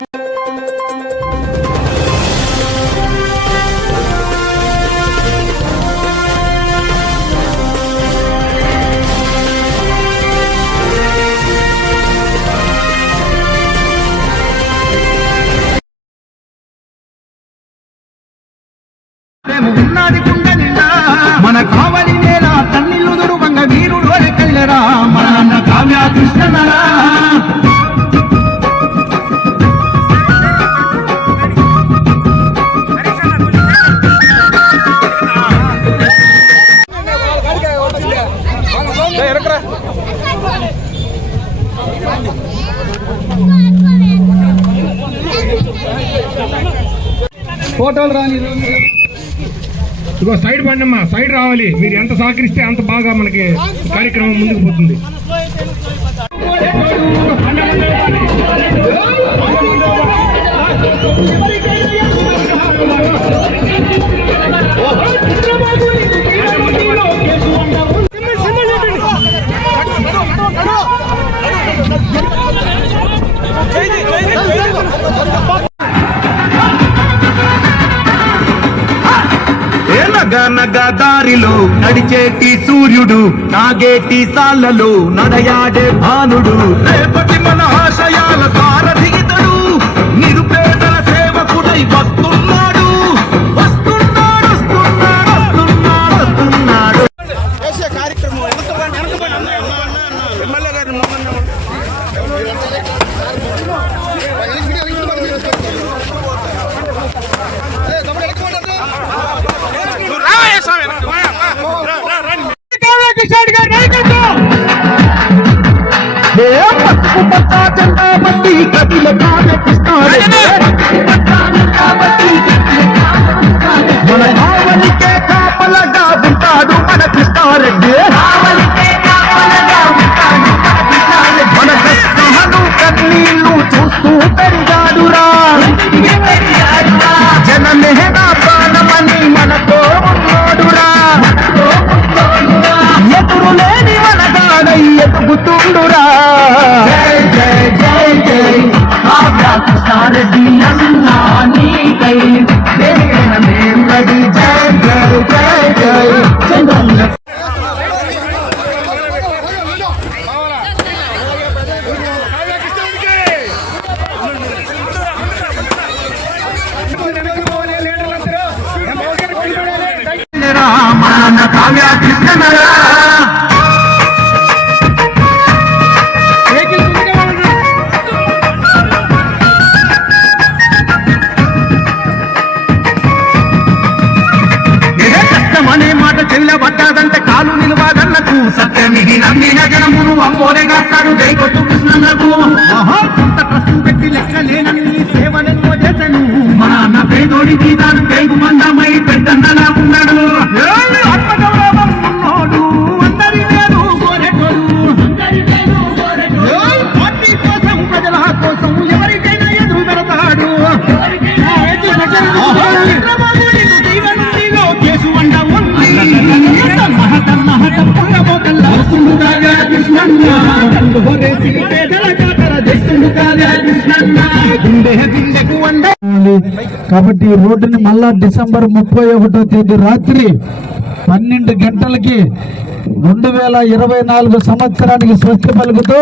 you ఇగో side పండమ్మా side రావాలి. మీరు ఎంత సహకరిస్తే అంత బాగా మనకి కార్యక్రమం ముందుకు పోతుంది. నగ దారిలో నడిచేటి సూర్యుడు నాగేటి సాలలో నడయాడే భానుడు. రేపటి మన ఆశయాల సారథిగితడు నిరుపేదల సేవకుడై వస్తున్నాడు. వస్తున్నాడు వస్తున్నాడు వస్తున్నాడు వస్తున్నాడు. ఏ పసుపు పచ్చ జెండా బట్టి కదిల కావ్యకృష్ణారెడ్డి. మన కావలికే కాపలగా ఉంటాడు మన కృష్ణారెడ్డి కృష్ణారెడ్డి అన్నా కాస్తాడు జై కొట్టు కృష్ణన్నకు. ఆహా, సొంత ట్రస్టు పెట్టి లెక్క లేనన్ని సేవలెన్నో చేసెను మా అన్న పేదోడి జీతాను పేగు మందమై పెద్దన్నలా ఉన్నాడు కాబట్టి ఈ రోడ్డుని మళ్ళా డిసెంబర్ ముప్పై ఒకటో తేదీ రాత్రి పన్నెండు గంటలకి రెండు వేల ఇరవై నాలుగు సంవత్సరానికి స్వస్తి పలుకుతూ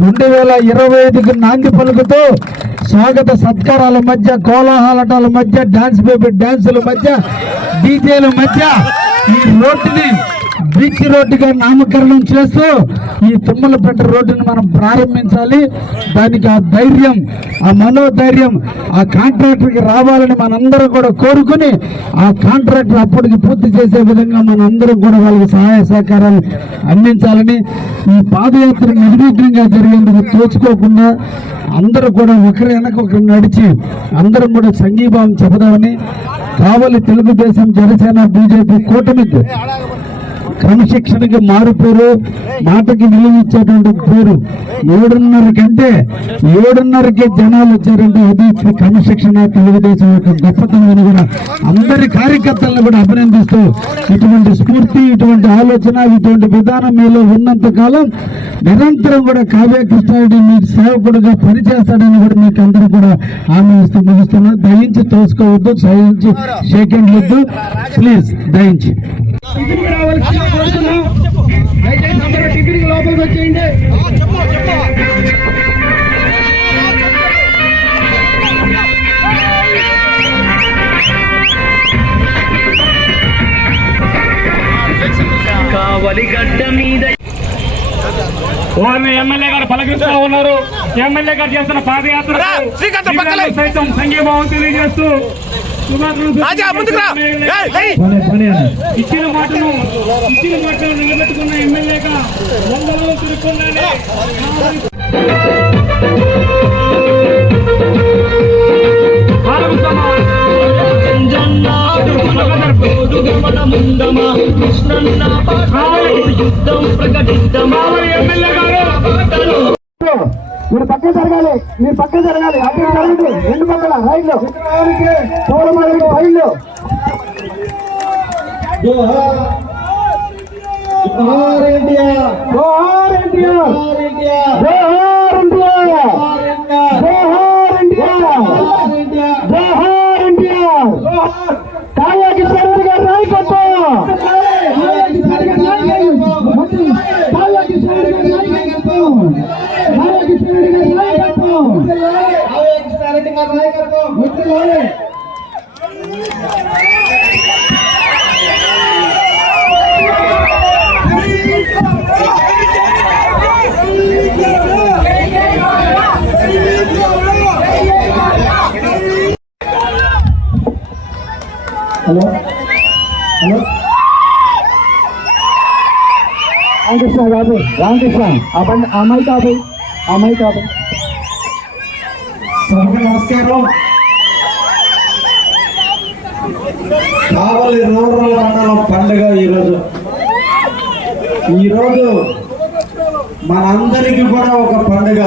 రెండు వేల ఇరవై ఐదుకి నాంది పలుకుతూ స్వాగత సత్కారాల మధ్య కోలాహలటాల మధ్య డాన్స్ బేబీ డాన్సుల మధ్య డీజేల మధ్య ఈ రోడ్డుని బీచ్ రోడ్డుగా నామకరణం చేస్తూ ఈ తుమ్మలపేట రోడ్డుని మనం ప్రారంభించాలి. దానికి ఆ ధైర్యం ఆ మనోధైర్యం ఆ కాంట్రాక్టర్కి రావాలని మనందరం కూడా కోరుకుని ఆ కాంట్రాక్టర్ అప్పటికి పూర్తి చేసే విధంగా మనందరం కూడా వాళ్ళకి సహాయ సహకారాలు అందించాలని ఈ పాదయాత్ర నిర్విఘ్నంగా జరిగేందుకు తోచుకోకుండా అందరూ కూడా ఒకరి వెనక ఒకరు నడిచి అందరం కూడా సంఘీభావం చెబుదామని కావలి తెలుగుదేశం జనసేన బీజేపీ కూటమికి క్రమశిక్షణకి మారు పేరు మాటకి విలువ ఇచ్చేటువంటి పేరు. ఏడున్నర కంటే ఏడున్నరకి జనాలు వచ్చారంటే అది క్రమశిక్షణ తెలుగుదేశం యొక్క గొప్పతనం అని కూడా అందరి కార్యకర్తలను కూడా అభినందిస్తూ ఇటువంటి స్ఫూర్తి ఇటువంటి ఆలోచన ఇటువంటి విధానం మీలో ఉన్నంత కాలం నిరంతరం కూడా కావ్య కృష్ణారెడ్డి మీకు సేవకుడుగా పనిచేస్తాడని కూడా మీకు అందరూ కూడా హామీ ఇస్తూ దయించి తోసుకోవద్దు దయించి షేక్ హ్యాండ్ వద్దు. ప్లీజ్ దయించి. టిఫిన్కి రావాల్సిందిగా కోరుతున్నాం దయచేసి అందరూ టిఫిన్కి లోపలికి వచ్చేయండి మీద వారిని ఎమ్మెల్యే గారు పలకరిస్తూ ఉన్నారు. ఎమ్మెల్యే గారు చేస్తున్న పాదయాత్ర సైతం సంఘీభావం తెలియజేస్తూ పని పని అన్న. ఇచ్చిన మాటను ఇచ్చిన మాటను నిలబెట్టుకున్న ఎమ్మెల్యేగా వందలో యుద్ధం ప్రకటిద్దామా ఎమ్మెల్యే గారు మీరు పక్కన జరగాలి మీరు పక్కన జరగాలి. అక్కడ జరగండి. రెండు పక్కల రైల్లో చూడమని రైల్లో జోహార్ ఇండియా జోహార్ ఇండియా జోహార్ ఇండియా జోహార్ ఇండియా జోహార్ ఇండియా కావ్య కిషోర్ గారి నాయకత్వం కావ్య కిషోర్ గారి నాయకత్వం కావ్య కిషోర్ గారి నాయకత్వం కావ్య కిషోర్ గారి నాయకత్వం కావ్య కిషోర్ గారి నాయకత్వం మిత్రులారా హలో? హలో? రామకృష్ణ బాబు రామకృష్ణ. ఆ పండి ఆ మైక్ కాదు ఆ మైక్ కాదు నమస్కారం. కావలి రూరల్ మండలం పండుగ ఈరోజు. ఈరోజు మనందరికీ కూడా ఒక పండుగ.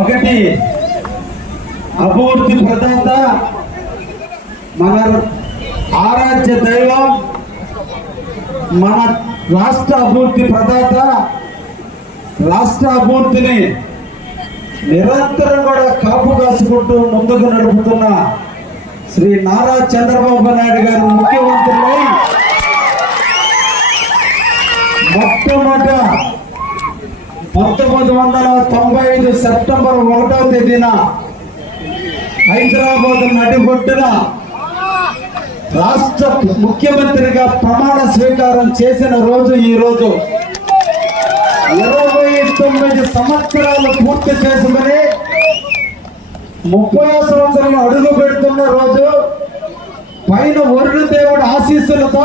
ఒకటి అభివృద్ధి ప్రదాత మన ఆరాధ్య దైవం మన రాష్ట్ర అభివృద్ధి ప్రదాత రాష్ట్ర అభివృద్ధిని నిరంతరం కూడా కాపు కాసుకుంటూ ముందుకు నడుపుతున్న శ్రీ నారా చంద్రబాబు నాయుడు గారు ముఖ్యమంత్రులై మొట్టమొదట పంతొమ్మిది వందల తొంభై ఐదు సెప్టెంబర్ ఒకటో తేదీన హైదరాబాద్ నడిబొట్టున రాష్ట్ర ముఖ్యమంత్రిగా ప్రమాణ స్వీకారం చేసిన రోజు ఈ రోజు. ఇరవై తొమ్మిది సంవత్సరాలు పూర్తి చేసుకుని ముప్పై సంవత్సరం అడుగు పెడుతున్న రోజు పైన వరుణ దేవుడి ఆశీస్సులతో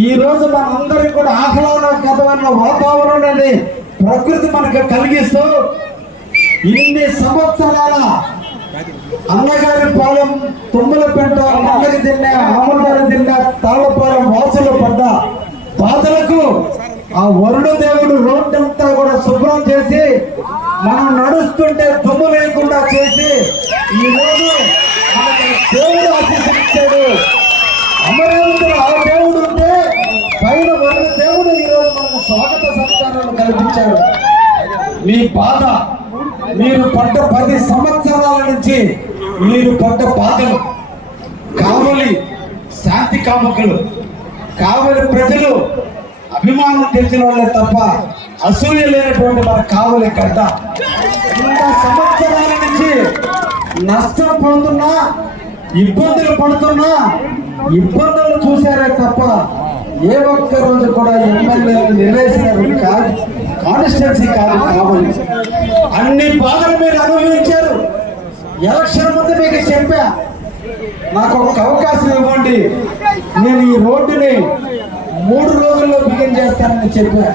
ఈ రోజు మనందరికీ కూడా ఆహ్లాదకరమైన వాతావరణాన్ని ప్రకృతి మనకు కలిగిస్తూ ఇన్ని సంవత్సరాల అన్నగారి పాలెం తుమ్మలపెంట మల్లకి తిన్న అమరగారి తిన్న తాళపాలెం వాసులు పడ్డ బాధలకు ఆ వరుణ దేవుడు రోడ్డంతా కూడా శుభ్రం చేసి మనం నడుస్తుంటే దుమ్ము లేకుండా చేసి ఈ రోజు దేవుడు ఆశీర్వదించాడు. అమరావతిలో ఆ దేవుడు ఉంటే పైన వరుణ దేవుడు ఈ రోజు మనకు స్వాగత సత్కారాలు కల్పించాడు. మీ బాధ మీరు పడ్డ పది సంవత్సరాల నుంచి మీరు పడ్డ బాధలు కావలి శాంతి కాముకులు కావలి ప్రజలు అభిమానం తెలిసిన వాళ్ళే తప్ప అసూయ లేనటువంటి మన కావలి గడ్డ. ఇంత సంవత్సరాల నుంచి నష్టం పొందుతున్నా ఇబ్బందులు పడుతున్నా ఇబ్బందులు చూశారే తప్ప ఏ ఒక్క రోజు కూడా ఎమ్మెల్యేలు నిలేసిన కాదు. కాన్స్టెన్సీ కాదు కావాలి అన్ని బాధలు మీరు అనుభవించారు. ఎలక్షన్ ముందు మీకు చెప్పా నాకు ఒక అవకాశం ఇవ్వండి. నేను ఈ రోడ్డుని మూడు రోజుల్లో బిగిన్ చేస్తానని చెప్పా.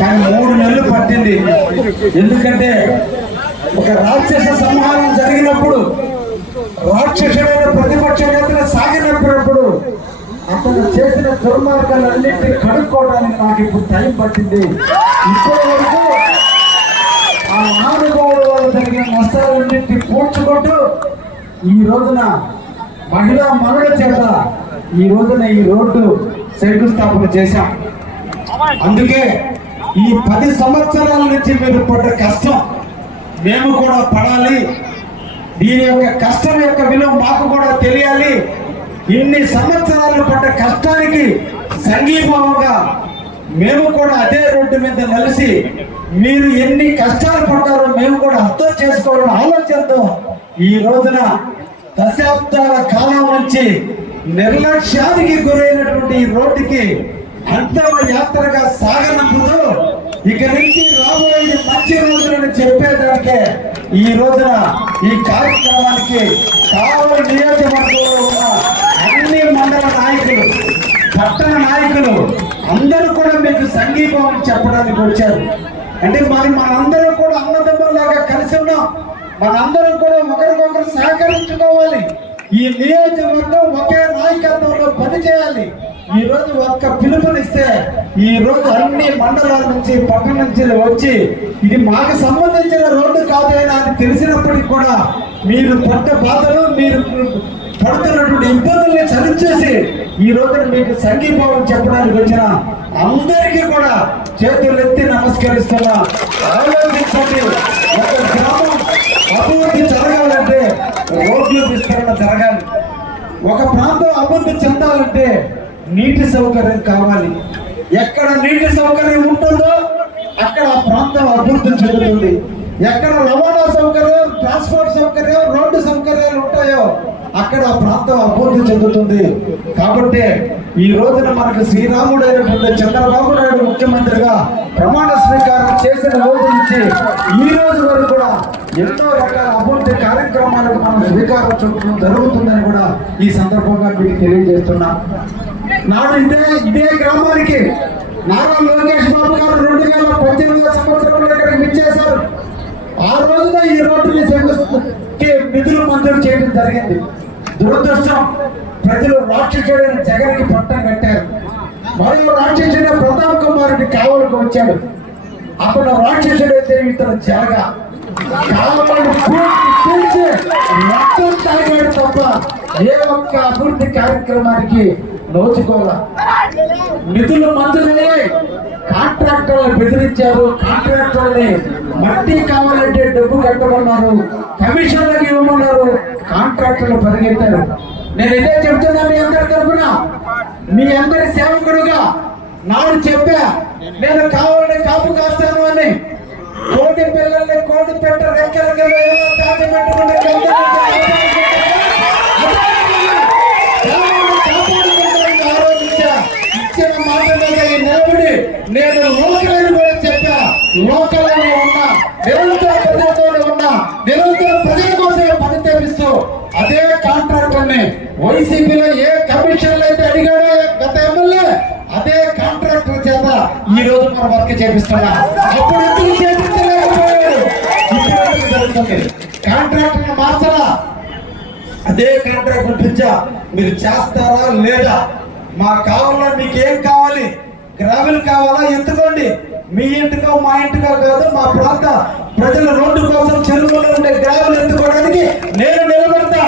కానీ మూడు నెలలు పట్టింది. ఎందుకంటే ఒక రాక్షస సంహారం జరిగినప్పుడు రాక్షసుడైన ప్రతిపక్ష నేతలు సాగినప్పుడు అతను చేసిన దుర్మార్గాలన్నింటినీ కడుక్కోవడానికి నాకు ఇప్పుడు టైం పట్టింది. ఇప్పటి వరకు ఆ మహానుభావుడు వల్ల జరిగిన నష్టాలన్నింటినీ పూడ్చుకుంటూ ఈ రోజున మహిళా మనుల చేత ఈ రోజున ఈ రోడ్డు శంకుస్థాపన చేశాం. అందుకే ఈ పది సంవత్సరాల నుంచి మీరు పడ్డ కష్టం మేము కూడా పడాలి. దీని యొక్క కష్టం యొక్క విలువ మాకు కూడా తెలియాలి. ఇన్ని సంవత్సరాలు పడ్డ కష్టానికి సంఘీభావంగా మేము కూడా అదే రోడ్డు మీద కలిసి మీరు ఎన్ని కష్టాలు పడ్డారో మేము కూడా అర్థం చేసుకోవాలని ఆలోచనతో ఈ రోజున దశాబ్దాల కాలం నుంచి నిర్లక్ష్యానికి గురైనటువంటి ఈ రోడ్డుకి అంతమ యాత్రగా సాగనంపుతూ ఇక నుంచి రాబోయే మంచి రోజులను చెప్పేదానికే ఈ రోజున ఈ కార్యక్రమానికి కావలి నియోజకవర్గంలో ఉన్న అన్ని మండల నాయకులు పట్టణ నాయకులు అందరూ కూడా మీకు సంఘీభావం చెప్పడానికి వచ్చారు. అంటే మరి మనందరం కూడా అన్నదమ్ములాగా కలిసి ఉన్నాం. మనందరం కూడా ఒకరికొకరు సహకరించుకోవాలి. ఈ నియోజకవర్గం ఒకే నాయకత్వంలో పనిచేయాలి. ఈ రోజు ఒక్క పిలుపునిస్తే ఈ రోజు అన్ని మండలాల నుంచి పట్టణం నుంచి వచ్చి ఇది మాకు సంబంధించిన రోడ్డు కాదేనా అని తెలిసినప్పటికీ కూడా మీరు పడ్డ బాధలు మీరు పడుతున్నటువంటి ఇబ్బందుల్ని చలించేసి ఈ రోజున మీకు సంఘీభావం చెప్పడానికి వచ్చిన అందరికీ కూడా చేతులు ఎత్తి నమస్కరిస్తున్నా. ఆలోచించండి. ఒక గ్రామం అభివృద్ధి జరగాలంటే రోడ్లు విస్తరణ జరగాలి. ఒక ప్రాంతం అభివృద్ధి చెందాలంటే నీటి సౌకర్యం కావాలి. ఎక్కడ నీటి సౌకర్యం ఉంటుందో అక్కడ ఆ ప్రాంతం అభివృద్ధి చెందుతుంది. ఎక్కడ రవాణా సౌకర్యం ట్రాన్స్పోర్ట్ సౌకర్యం రోడ్డు సౌకర్యాలు ఉంటాయో అక్కడ ఆ ప్రాంతం అభివృద్ధి చెందుతుంది. కాబట్టి ఈ రోజున మనకు శ్రీరాముడైనటువంటి చంద్రబాబు నాయుడు ముఖ్యమంత్రిగా ప్రమాణ స్వీకారం చేసిన రోజు నుంచి ఈ రోజు వరకు కూడా ఎన్నో రకాల అభివృద్ధి కార్యక్రమాలకు మనం శ్రీకారం చుట్టడం జరుగుతుందని కూడా ఈ సందర్భంగా మీకు తెలియజేస్తున్నాం. నాడు ఇదే ఇదే గ్రామానికి నారా లోకేష్ బాబు గారు రెండు వేల పద్దెనిమిదవ సంవత్సరంలో ఇక్కడికి విచ్చేశారు. ఆ రోజున ఈ రోడ్డుని శంకుస్థాపనకి నిధులు మంజూరు చేయడం జరిగింది. దురదృష్టం ప్రజలు రాక్షసుడైన జగన్కి పట్టం కట్టారు. మరో రాక్షసుడైన ప్రతాప్ కుమార్ రెడ్డి కావలకు వచ్చాడు. అప్పుడు రాక్షసుడైతే ఇతను జరగ పూర్తి తాగాడు తప్ప ఏ ఒక్క అభివృద్ధి కార్యక్రమానికి నోచుకోవాల నిధులు మంజూరయ్యాయి కాంట్రాక్టర్లు బెదిరించారు కాంట్రాక్టర్ని మట్టి కావాలంటే డబ్బు కట్టమన్నారు కమిషన్లకు ఇవ్వమన్నారు కాంట్రాక్టర్లు పరిగెత్తారు నేను ఇదే చెప్తున్నా మీ అందరి తరఫున మీ అందరి సేవకుడుగా నాడు చెప్పా నేను కావాలని కాపు కాస్తాను అని పిల్లల్ని పెట్ట రెక్కల కింద ఎలా దాచిపెట్టుకునే ఇచ్చిన మాట మీద ఈ నిలబడి నేను లోకలను కూడా చెప్పా లోకల్లో ఉన్నా నిరంతర ప్రజలతో ఉన్నా నిరంతర ప్రజల కోసం పని తెప్పిస్తూ అదే కాంట్రాక్టర్ని వైసీపీలో ఏ కమిషన్లు అయితే అడిగాడో గత ఎమ్మెల్యే అదే కాంట్రాక్టర్ చేత ఈ రోజు మనం వర్క్ చేపిస్తున్నా అప్పుడు ఎందుకు ఎందుకు కాంట్రాక్టర్ మార్చరా? అదే కాంట్రాక్ట్ పిలిచా మీరు చేస్తారా లేదా? మా కావాలా మీకు ఏం కావాలి? గ్రావెల్ కావాలా? ఎత్తుకోండి. మీ ఇంటికో మా ఇంటికో కాదు మా ప్రాంత ప్రజల రోడ్డు కోసం చెరువులో ఉండే గ్రావెల్ ఎత్తుకోవడానికి నేను నిలబడతా.